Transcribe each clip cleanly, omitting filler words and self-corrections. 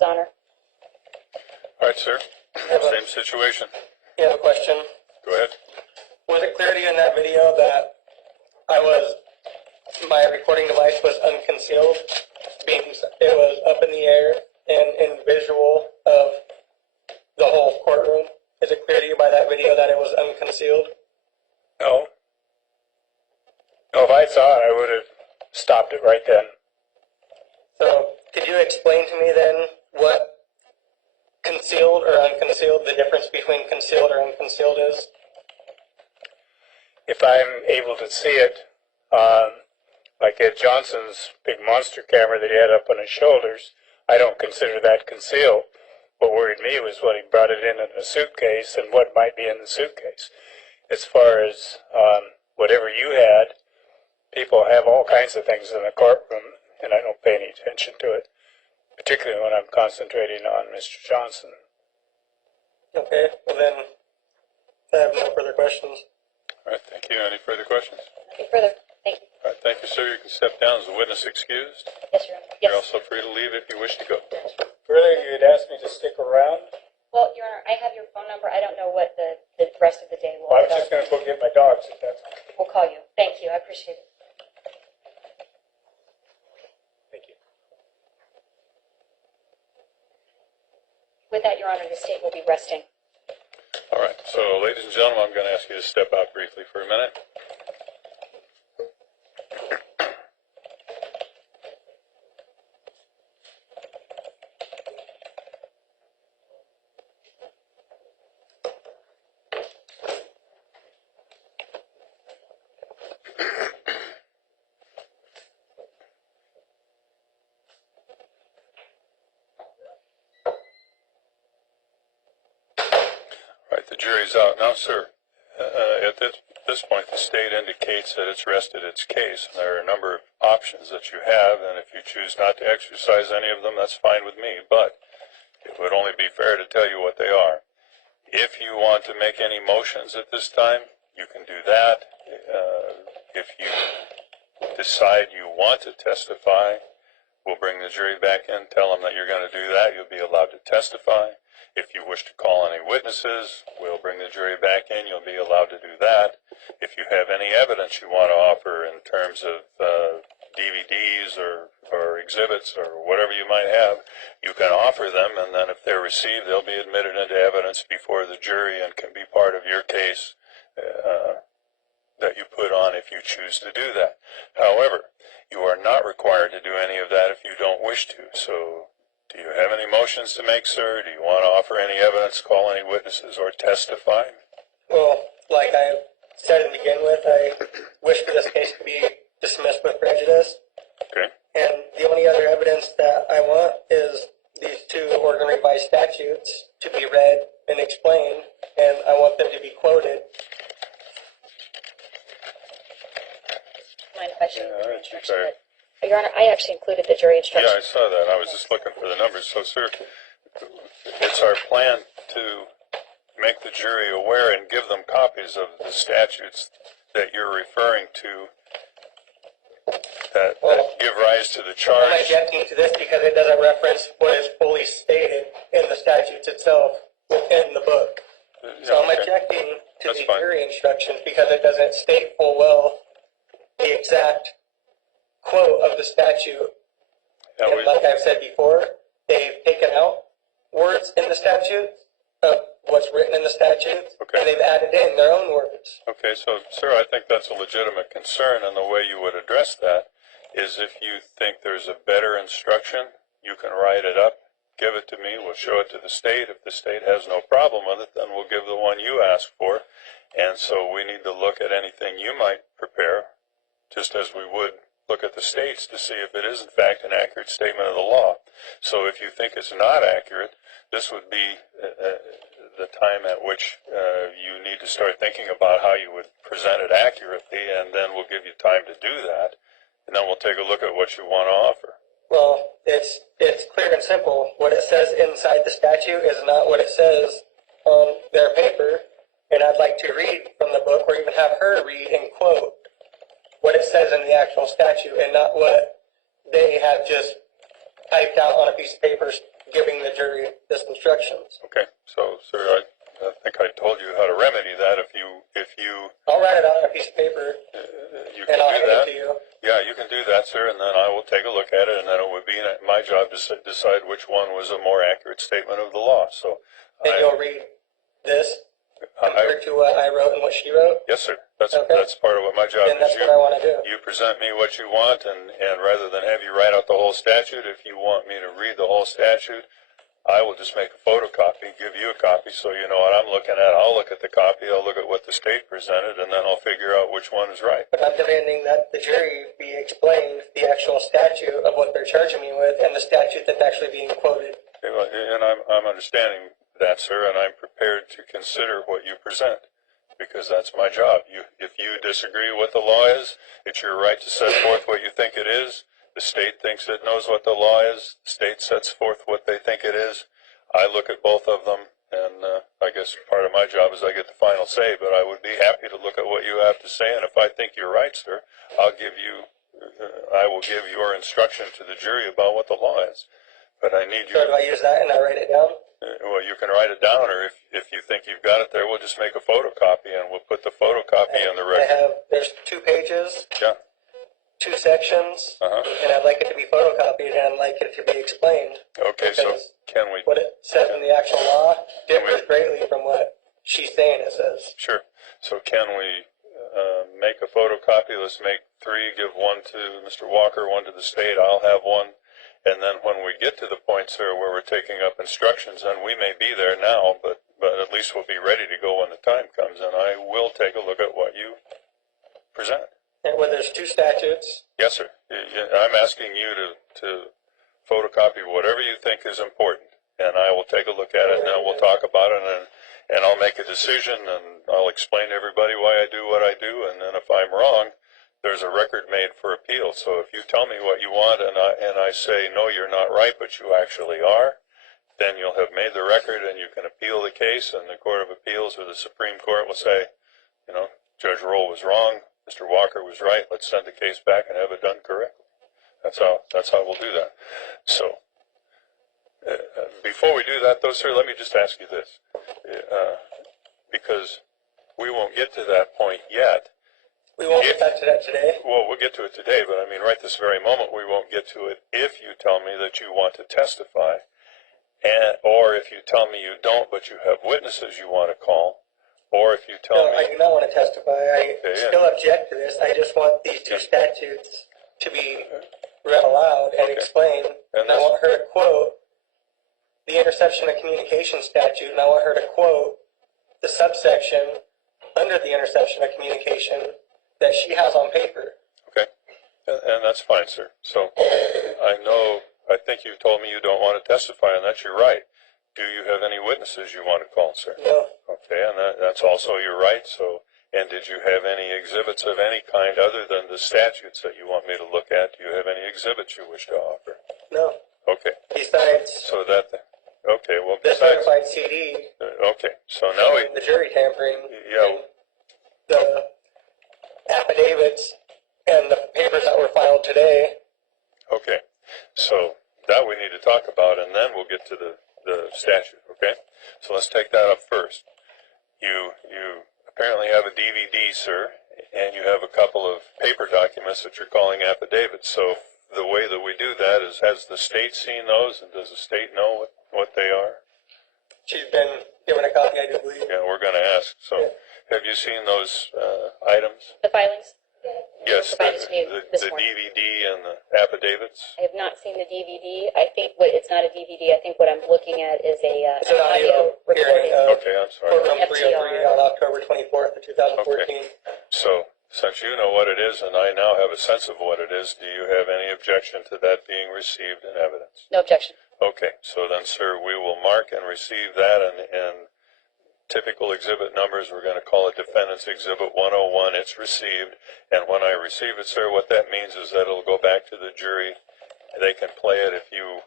His Honor. All right, sir. Same situation. You have a question? Go ahead. Was it clear to you in that video that my recording device was unconcealed? It was up in the air and in visual of the whole courtroom? Is it clear to you by that video that it was unconcealed? No. No, if I saw it, I would have stopped it right then. So, could you explain to me then what concealed or unconcealed, the difference between concealed or unconcealed is? If I'm able to see it, like Ed Johnson's big monster camera that he had up on his shoulders, I don't consider that concealed. What worried me was when he brought it in a suitcase and what might be in the suitcase. As far as whatever you had, people have all kinds of things in the courtroom, and I don't pay any attention to it, particularly when I'm concentrating on Mr. Johnson. Okay, well then, I have no further questions. All right, thank you. Any further questions? Nothing further. Thank you. All right, thank you, sir. You can step down as a witness excused. Yes, Your Honor. You're Yes. also free to leave if you wish to go. Earlier you had asked me to stick around. Well, Your Honor, I have your phone number. I don't know what the rest of the day will Well, I was just going to go get my dogs if that's okay. We'll call you. Thank you. I appreciate it. Thank you. With that, Your Honor, the state will be resting. All right, so ladies and gentlemen, I'm going to ask you to step out briefly for a minute. Right, the jury's out now, sir. At this point, the state indicates that it's rested its case, and there are a number of options that you have, and if you choose not to exercise any of them, that's fine with me, but it would only be fair to tell you what they are. If you want to make any motions at this time, you can do that. If you decide you want to testify, we'll bring the jury back in, tell them that you're going to do that, you'll be allowed to testify. If you wish to call any witnesses, we'll bring the jury back in. You'll be allowed to do that. If you have any evidence you want to offer in terms of DVDs or exhibits or whatever you might have, you can offer them, and then if they're received, they'll be admitted into evidence before the jury and can be part of your case that you put on if you choose to do that. However, you are not required to do any of that if you don't wish to. So, do you have any motions to make, sir? Do you want to offer any evidence, call any witnesses, or testify? Well, like I said to begin with, I wish for this case to be dismissed with prejudice. Okay. And the only other evidence that I want is these two Oregon revised statutes to be read and explained, and I want them to be quoted. Mind if I show you Yeah, the all right, instruction? sorry. Your Honor, I actually included the jury instruction. Yeah, I saw that. I was just looking for the numbers. So, sir, it's our plan to make the jury aware and give them copies of the statutes that you're referring to that give rise to the I'm charge. objecting to this because it doesn't reference what is fully stated in the statutes itself within the book. So I'm okay. objecting to That's the fine. jury instructions because it doesn't state full well the exact quote of the statute. Yeah, And like I've said before, they've taken out words in the statute of what's written in the statute, Okay. and they've added in their own words. Okay, so, sir, I think that's a legitimate concern, and the way you would address that is if you think there's a better instruction, you can write it up, give it to me, we'll show it to the state. If the state has no problem with it, then we'll give the one you asked for. And so we need to look at anything you might prepare, just as we would look at the states to see if it is in fact an accurate statement of the law. So if you think it's not accurate, this would be the time at which you need to start thinking about how you would present it accurately, and then we'll give you time to do that, and then we'll take a look at what you want to offer. Well, it's clear and simple. What it says inside the statute is not what it says on their paper, and I'd like to read from the book or even have her read and quote what it says in the actual statute and not what they have just typed out on a piece of paper giving the jury this instructions. Okay, so, sir, I think I told you how to remedy that. If you I'll write it out on a piece of paper you and can I'll do hand that. it to you. Yeah, you can do that, sir, and then I will take a look at it, and then it would be my job to decide which one was a more accurate statement of the law. So, And you'll read this compared to what I wrote and what she wrote. yes, sir. That's Okay. that's part of what my job Then is. that's what I want to do. You present me what you want, and rather than have you write out the whole statute, if you want me to read the whole statute, I will just make a photocopy, give you a copy so you know what I'm looking at. I'll look at the copy, I'll look at what the state presented, and then I'll figure out which one is right. But I'm demanding that the jury be explained the actual statute of what they're charging me with and the statute that's actually being quoted. And I'm understanding that, sir, and I'm prepared to consider what you present, because that's my job. If you disagree with the law is, it's your right to set forth what you think it is. The state thinks it knows what the law is. The state sets forth what they think it is. I look at both of them, and I guess part of my job is I get the final say, but I would be happy to look at what you have to say, and if I think you're right, sir, I will give your instruction to the jury about what the law is. But I need you. So do I use that and I write it down? Well, you can write it down, or if you think you've got it there, we'll just make a photocopy, and we'll put the photocopy in the record. There's 2 pages, Yeah. 2 sections, Uh-huh. and I'd like it to be photocopied and I'd like it to be explained. Okay, so Because can we? what it says in the actual law differs greatly from what she's saying it says. Sure. So can we make a photocopy? Let's make 3, give 1 to Mr. Walker, 1 to the state. I'll have 1. And then when we get to the point, sir, where we're taking up instructions, and we may be there now, but at least we'll be ready to go when the time comes, and I will take a look at what you present. And when there's 2 statutes, Yes, sir. I'm asking you to photocopy whatever you think is important, and I will take a look at it, and then we'll talk about it, and I'll make a decision, and I'll explain to everybody why I do what I do, and then if I'm wrong, there's a record made for appeal. So if you tell me what you want, and I say, no, you're not right, but you actually are, then you'll have made the record, and you can appeal the case, and the Court of Appeals or the Supreme Court will say, Judge Roll was wrong, Mr. Walker was right, let's send the case back and have it done correctly. That's how we'll do that. So, before we do that, though, sir, let me just ask you this. Because we won't get to that point yet. we won't get back to that today. Well, we'll get to it today, but I mean, right this very moment, we won't get to it if you tell me that you want to testify, or if you tell me you don't, but you have witnesses you want to call, or if you tell No, I me... do not want to testify. I Okay, yeah. still object to this. I just want these 2 statutes to be read aloud and Okay. explained. And And I that's- want her to quote the interception of communication statute, and I want her to quote the subsection under the interception of communication that she has on paper. Okay, and that's fine, sir. So, I think you told me you don't want to testify, and that's your right. Do you have any witnesses you want to call, sir? No, Okay, and that's also your right. So, and did you have any exhibits of any kind other than the statutes that you want me to look at? Do you have any exhibits you wish to offer? no. Okay, Besides so okay, well, the besides, certified CD, okay, so now we, the jury tampering, Yeah. and the affidavits and the papers that were filed today. okay, so that we need to talk about, and then we'll get to the statute, okay? So let's take that up first. You apparently have a DVD, sir, and you have a couple of paper documents that you're calling affidavits. So the way that we do that is, has the state seen those, and does the state know what they are? She's been given a copy, I do believe. Yeah, we're going to ask. So have you seen those items? The filings? Yes, Provided to me this the morning. DVD and the affidavits? I have not seen the DVD. I think it's not a DVD. I think what I'm looking at is It's an an audio hearing recording. of Okay, I'm sorry. Courtroom FTR. 303 on October 24th of 2014. So, since you know what it is, and I now have a sense of what it is, do you have any objection to that being received in evidence? No objection. Okay, so then, sir, we will mark and receive that, and typical exhibit numbers, we're going to call it Defendant's Exhibit 101. It's received, and when I receive it, sir, what that means is that it'll go back to the jury. They can play it if you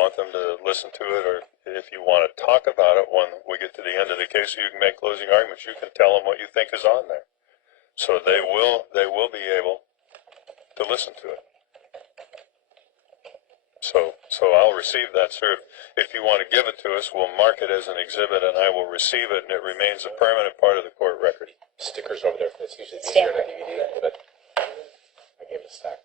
want them to listen to it, or if you want to talk about it when we get to the end of the case, so you can make closing arguments. You can tell them what you think is on there. So they will be able to listen to it. So I'll receive that, sir. If you want to give it to us, we'll mark it as an exhibit, and I will receive it, and it remains a permanent part of the court record. Stickers over there. It's usually Stamp easier on a DVD, but I gave it a stack.